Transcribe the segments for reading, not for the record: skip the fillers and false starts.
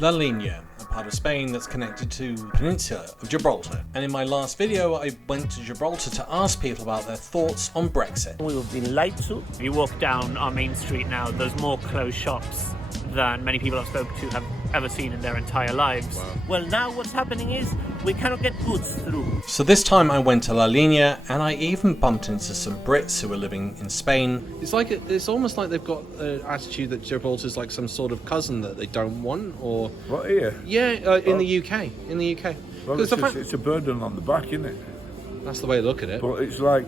La Linea, a part of Spain that's connected to the peninsula of Gibraltar. And in my last video, I went to Gibraltar to ask people about their thoughts on Brexit. We've been lied to. You walk down our main street now, there's more closed shops than many people I've spoken to have ever seen in their entire lives. Wow. Well, now what's happening is we cannot get goods through. So this time I went to La Linea, and I even bumped into some Brits who were living in Spain. It's almost like they've got an attitude that Gibraltar's like some sort of cousin that they don't want, or... What, here? Yeah, in the UK. In the UK. Well, it's a burden on the back, isn't it? That's the way to look at it. But it's like,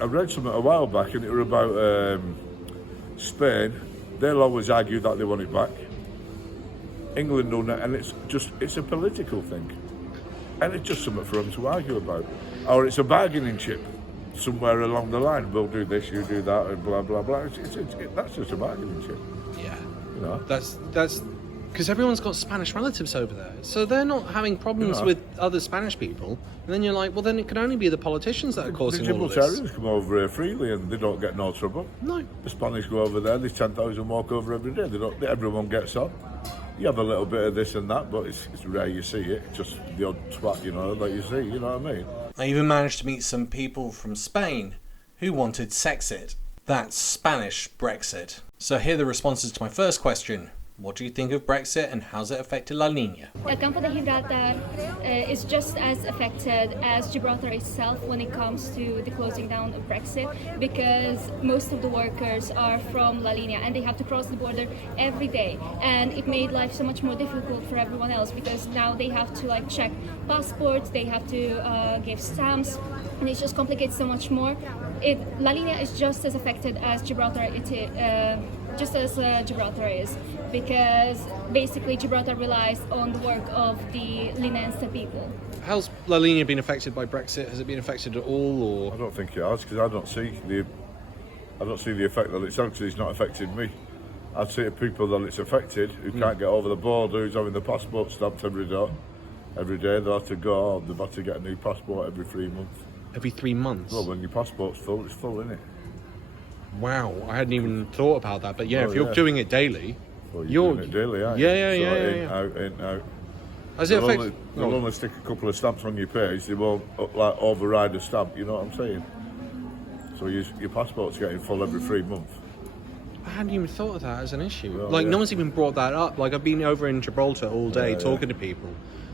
I read something a while back, and it was about Spain. They'll always argue that they want it back. England don't, and it's a political thing. And it's just something for them to argue about. Or it's a bargaining chip somewhere along the line. We'll do this, you do that, and blah, blah, blah. That's just a bargaining chip. Yeah. You know? That's because everyone's got Spanish relatives over there. So they're not having problems with other Spanish people. And then you're like, well, then it can only be the politicians that are causing all of this. The Gibraltarians come over here freely and they don't get no trouble. No. The Spanish go over there, there's 10,000 walk over every day. Everyone gets on. You have a little bit of this and that, but it's rare you see it. Just the odd twat, that you see, you know what I mean? I even managed to meet some people from Spain who wanted Sexit. That's Spanish Brexit. So here are the responses to my first question. What do you think of Brexit and how's it affected La Linea? El Campo de Gibraltar is just as affected as Gibraltar itself when it comes to the closing down of Brexit, because most of the workers are from La Linea and they have to cross the border every day, and it made life so much more difficult for everyone else because now they have to check passports, they have to give stamps, and it just complicates so much more. La Linea is just as affected as Gibraltar Gibraltar is, because basically Gibraltar relies on the work of the Linense people. How's La Linea been affected by Brexit? Has it been affected at all, or? I don't think it has, because I don't see the effect that it's actually. It's not affected me. I'd say to people that it's affected who can't get over the border, who's having the passport stamped every day. They'll have to go. They've had to get a new passport every 3 months. Every 3 months? Well, when your passport's full, it's full, isn't it? Wow, I hadn't even thought about that. But if you're doing it daily, well, you're doing it daily, aren't you? Yeah. In, out. Has it affected? They'll only stick a couple of stamps on your page. They won't override a stamp. You know what I'm saying? So your passport's getting full every 3 months. I hadn't even thought of that as an issue. Well, no one's even brought that up. I've been over in Gibraltar all day talking to people.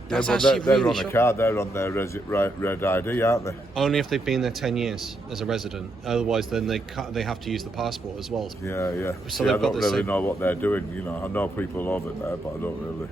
That's actually they're really on a card. They're on their red ID, aren't they? Only if they've been there 10 years as a resident. Otherwise, then they have to use the passport as well. Yeah. So I don't really know what they're doing. I know people over there, but I don't really.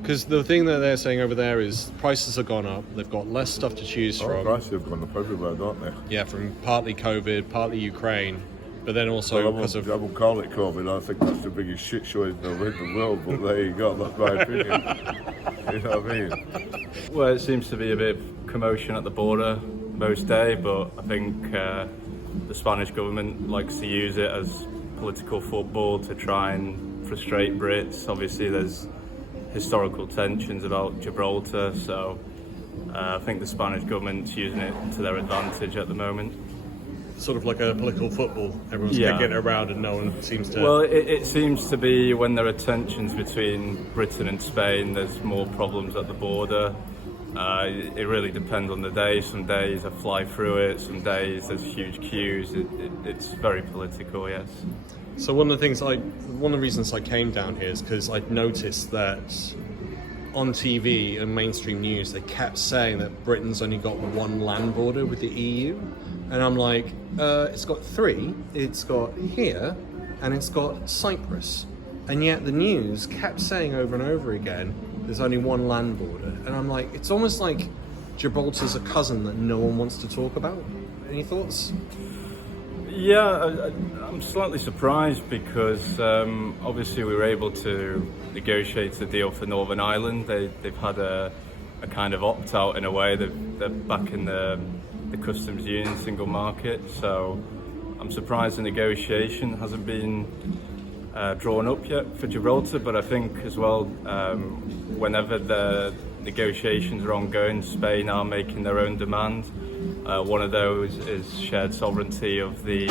Because the thing that they're saying over there is prices have gone up. They've got less stuff to choose from. Prices have gone up everywhere, don't they? Yeah, from partly COVID, partly Ukraine, but then also because of... I won't call it COVID. I think that's the biggest shit show in the world, but there you go. That's my opinion. You know what I mean? Well, it seems to be a bit of commotion at the border most day, but I think the Spanish government likes to use it as political football to try and frustrate Brits. Obviously, there's historical tensions about Gibraltar, so I think the Spanish government's using it to their advantage at the moment. Sort of like a political football. Everyone's getting around and no one seems to... Well, it seems to be when there are tensions between Britain and Spain, there's more problems at the border. It really depends on the day. Some days I fly through it, some days there's huge queues. It's very political, yes. So one of the reasons I came down here is because I'd noticed that on TV and mainstream news, they kept saying that Britain's only got one land border with the EU. And I'm like, it's got 3. It's got here, and it's got Cyprus. And yet the news kept saying over and over again, there's only one land border. And I'm like, it's almost like Gibraltar's a cousin that no one wants to talk about. Any thoughts? Yeah, I'm slightly surprised because obviously we were able to negotiate a deal for Northern Ireland. They've had a kind of opt-out in a way. They're back in the customs union single market, so I'm surprised the negotiation hasn't been drawn up yet for Gibraltar, but I think as well whenever the negotiations are ongoing, Spain are making their own demand. One of those is shared sovereignty of the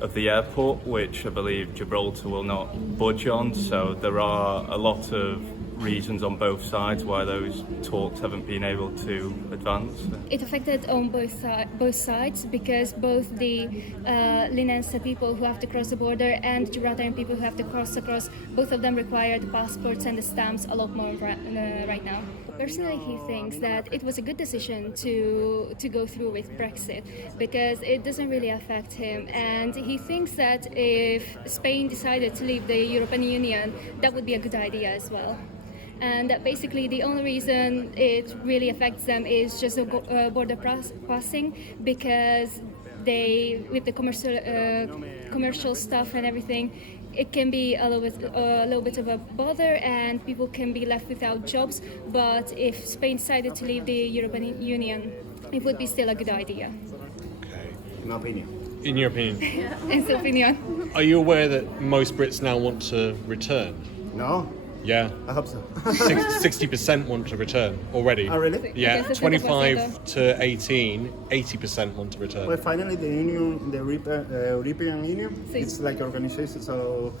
of the airport, which I believe Gibraltar will not budge on. So there are a lot of reasons on both sides why those talks haven't been able to advance. It affected on both sides because both the Linense people who have to cross the border and Gibraltarian people who have to cross across, both of them require the passports and the stamps a lot more right now. Personally, he thinks that it was a good decision to go through with Brexit because it doesn't really affect him, and he thinks that if Spain decided to leave the European Union, that would be a good idea as well. And that basically the only reason it really affects them is just the border passing, because they, with the commercial stuff and everything, it can be a little bit of a bother, and people can be left without jobs. But if Spain decided to leave the European Union, it would be still a good idea. Okay. In my opinion. In your opinion, In his opinion. are you aware that most Brits now want to return? No, Yeah. I hope so. 60% want to return already. Oh, really? Yeah, Because the 25 to 18, 80% want to return. Well, finally, the Union, the European Union, Sí. it's like organization. So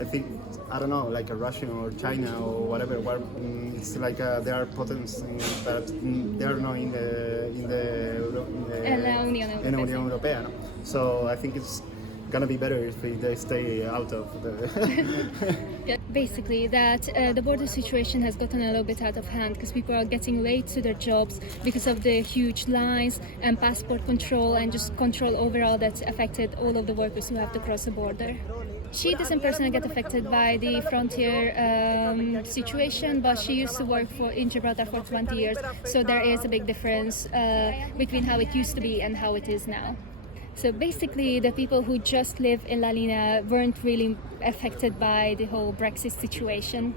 I think, I don't know, like a Russia or China or whatever. Where, it's like they are potents, but they are not in La Unión Europea. in the Union Europea. No? So I think it's gonna be better if they stay out of the. Yeah, basically, that the border situation has gotten a little bit out of hand because people are getting late to their jobs because of the huge lines and passport control and just control overall that's affected all of the workers who have to cross the border. She doesn't personally get affected by the frontier situation, but she used to work in Gibraltar for 20 years, so there is a big difference between how it used to be and how it is now. So basically, the people who just live in La Linea weren't really affected by the whole Brexit situation.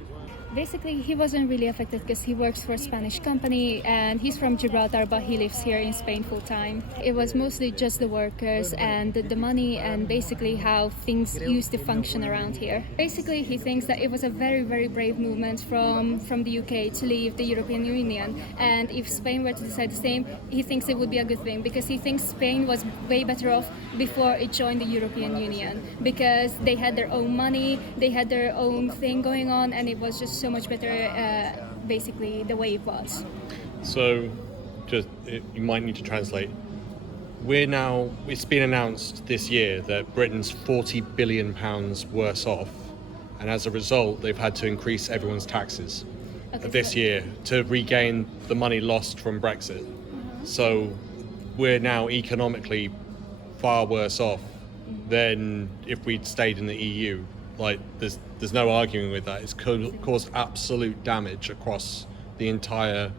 Basically, he wasn't really affected because he works for a Spanish company and he's from Gibraltar, but he lives here in Spain full time. It was mostly just the workers and the money and basically how things used to function around here. Basically, he thinks that it was a very, very brave movement from the UK to leave the European Union. And if Spain were to decide the same, he thinks it would be a good thing because he thinks Spain was way better off before it joined the European Union because they had their own money, they had their own thing going on, and it was just so much better, basically, the way it was. So, you might need to translate. It's been announced this year that Britain's £40 billion worse off, and as a result, they've had to increase everyone's taxes this year to regain the money lost from Brexit. So, we're now economically far worse off than if we'd stayed in the EU. Like, there's no arguing with that. It's caused absolute damage across the entire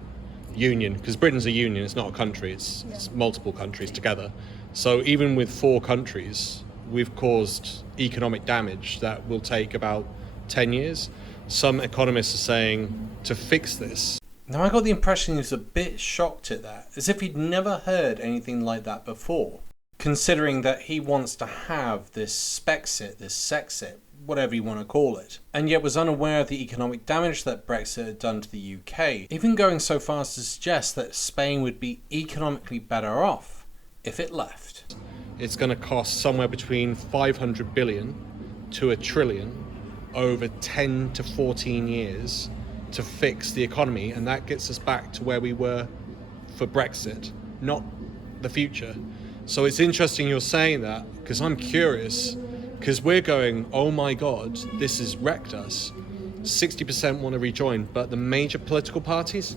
union, because Britain's a union, it's not a country, it's multiple countries together. So even with 4 countries, we've caused economic damage that will take about 10 years. Some economists are saying to fix this. Now, I got the impression he was a bit shocked at that, as if he'd never heard anything like that before, considering that he wants to have this Spexit, this Sexit, whatever you want to call it, and yet was unaware of the economic damage that Brexit had done to the UK, even going so far as to suggest that Spain would be economically better off if it left. It's going to cost somewhere between 500 billion to a trillion over 10 to 14 years to fix the economy, and that gets us back to where we were for Brexit, not the future. So it's interesting you're saying that, because I'm curious, because we're going, oh my God, this has wrecked us. 60% want to rejoin, but the major political parties,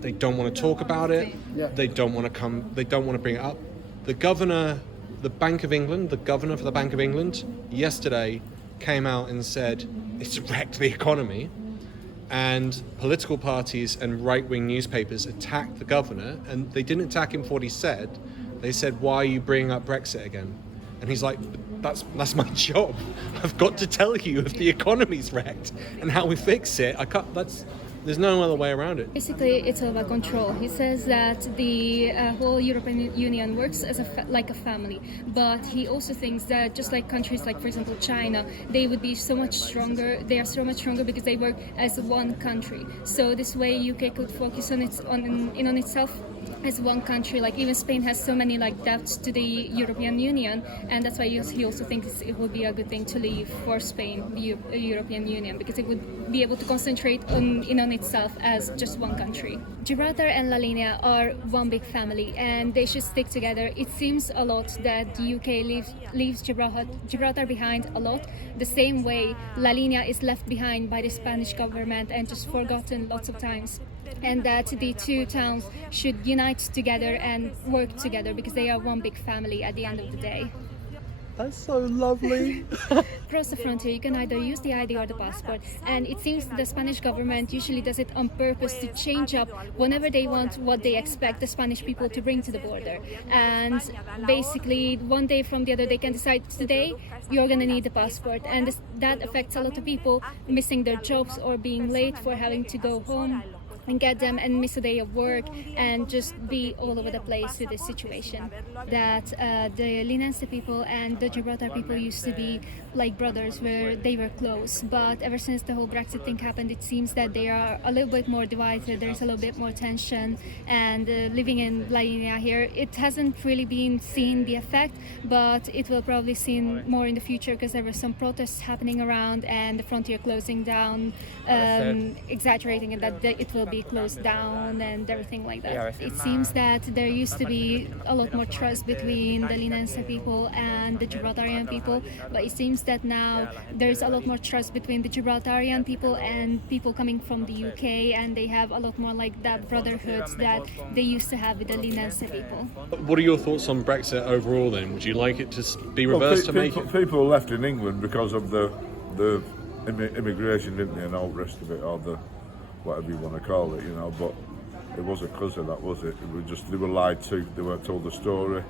they don't want to talk about it. They don't want to come, they don't want to bring it up. The governor, the Bank of England, the governor for the Bank of England, yesterday came out and said it's wrecked the economy. And political parties and right-wing newspapers attacked the governor, and they didn't attack him for what he said. They said, why are you bringing up Brexit again? And he's like, that's my job. I've got to tell you if the economy's wrecked and how we fix it. There's no other way around it. Basically, it's all about control. He says that the whole European Union works as like a family, but he also thinks that just like countries like, for example, China, they would be so much stronger. They are so much stronger because they work as one country. So this way, UK could focus on itself as one country. Like even Spain has so many like debts to the European Union, and that's why he also thinks it would be a good thing to leave for Spain, the European Union, because it would be able to concentrate on itself as just one country. Gibraltar and La Linea are one big family, and they should stick together. It seems a lot that the UK leaves Gibraltar behind a lot, the same way La Linea is left behind by the Spanish government and just forgotten lots of times. And that the two towns should unite together and work together because they are one big family at the end of the day. That's so lovely. Across the frontier, you can either use the ID or the passport, and it seems the Spanish government usually does it on purpose to change up whenever they want what they expect the Spanish people to bring to the border. And basically, one day from the other, they can decide today you're going to need a passport, and that affects a lot of people missing their jobs or being late for having to go home and get them and miss a day of work and just be all over the place with this situation. That the Linense people and the Gibraltar people used to be like brothers, where they were close, but ever since the whole Brexit thing happened, it seems that they are a little bit more divided. There's a little bit more tension, and living in Linea here, it hasn't really been seen the effect, but it will probably seen more in the future because there were some protests happening around and the frontier closing down, exaggerating it that it will be closed down and everything like that. It seems that there used to be a lot more trust between the Linense people and the Gibraltarian people, but it seems that now there's a lot more trust between the Gibraltarian people and people coming from the UK, and they have a lot more like that brotherhood that they used to have with the Linense people. What are your thoughts on Brexit overall then? Would you like it to be reversed to make it? People left in England because of the immigration, didn't they, and all the rest of it, or the whatever you want to call it, but it wasn't because of that, was it? They were lied to, they weren't told the story.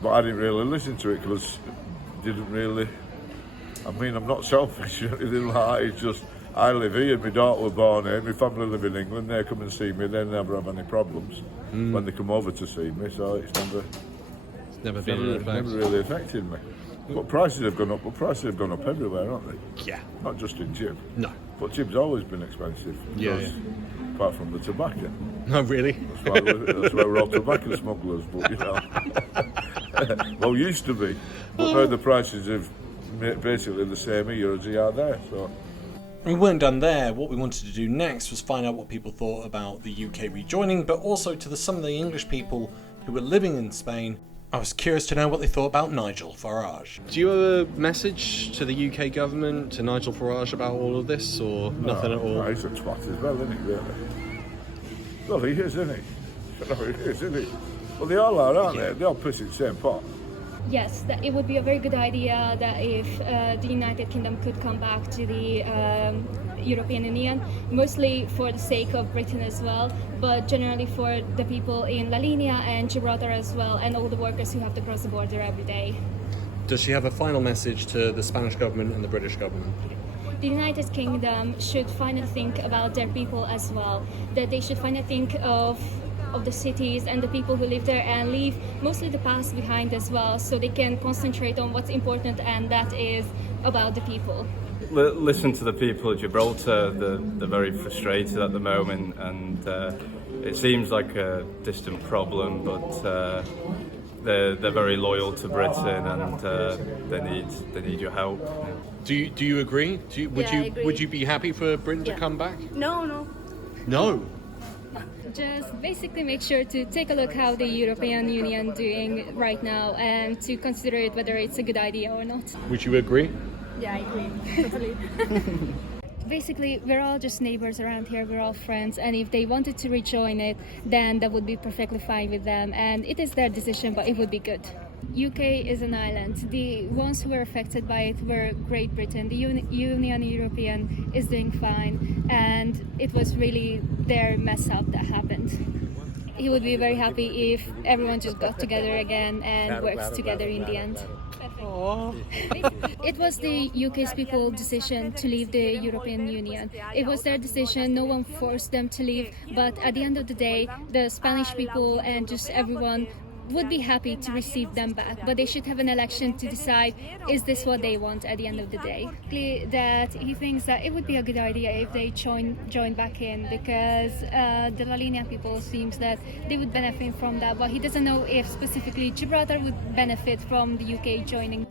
But I didn't really listen to it because I'm not selfish or anything like that. It's just, I live here, my daughter was born here, my family live in England, they come and see me, they never have any problems when they come over to see me, so it's never really affected me. But prices have gone up, everywhere, haven't they? Yeah. Not just in Jib. No. But Jib's always been expensive. Yeah. Apart from the tobacco. No, really? That's why we're all tobacco smugglers, but well, used to be. But now the prices have basically the same here as they are there, so. We weren't done there. What we wanted to do next was find out what people thought about the UK rejoining, but also to some of the English people who were living in Spain. I was curious to know what they thought about Nigel Farage. Do you have a message to the UK government, to Nigel Farage, about all of this, or nothing at all? No, he's a twat as well, isn't he, really? Well, he is, isn't he? No, he is, isn't he? Well, they all are, aren't they? They all piss in the same pot. Yes, that it would be a very good idea that if the United Kingdom could come back to the European Union, mostly for the sake of Britain as well, but generally for the people in La Linea and Gibraltar as well, and all the workers who have to cross the border every day. Does she have a final message to the Spanish government and the British government? The United Kingdom should finally think about their people as well, that they should finally think of the cities and the people who live there and leave mostly the past behind as well, so they can concentrate on what's important, and that is about the people. Listen to the people of Gibraltar. They're very frustrated at the moment, and it seems like a distant problem, but they're very loyal to Britain, and they need your help. Do you agree? I agree. Would you be happy for Britain to come back? No. No. Just basically make sure to take a look how the European Union doing right now and to consider it whether it's a good idea or not. Would you agree? Yeah, I agree. Totally. Basically, we're all just neighbors around here, we're all friends, and if they wanted to rejoin it, then that would be perfectly fine with them, and it is their decision, but it would be good. UK is an island. The ones who were affected by it were Great Britain. The Union European is doing fine, and it was really their mess up that happened. He would be very happy if everyone just got together again and worked together in the end. It was the UK's people's decision to leave the European Union. It was their decision, no one forced them to leave, but at the end of the day, the Spanish people and just everyone would be happy to receive them back, but they should have an election to decide, is this what they want at the end of the day. That he thinks that it would be a good idea if they join back in, because the La Linea people seems that they would benefit from that, but he doesn't know if specifically Gibraltar would benefit from the UK joining.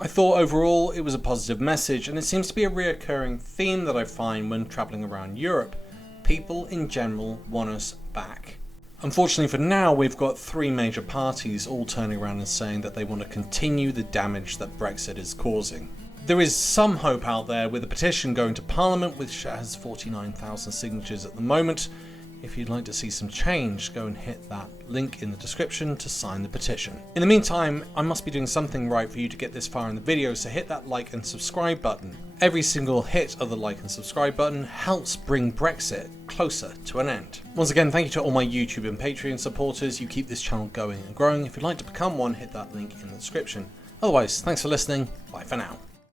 I thought overall it was a positive message, and it seems to be a reoccurring theme that I find when travelling around Europe. People in general want us back. Unfortunately for now, we've got three major parties all turning around and saying that they want to continue the damage that Brexit is causing. There is some hope out there with a petition going to Parliament, which has 49,000 signatures at the moment. If you'd like to see some change, go and hit that link in the description to sign the petition. In the meantime, I must be doing something right for you to get this far in the video, so hit that like and subscribe button. Every single hit of the like and subscribe button helps bring Brexit closer to an end. Once again, thank you to all my YouTube and Patreon supporters. You keep this channel going and growing. If you'd like to become one, hit that link in the description. Otherwise, thanks for listening. Bye for now.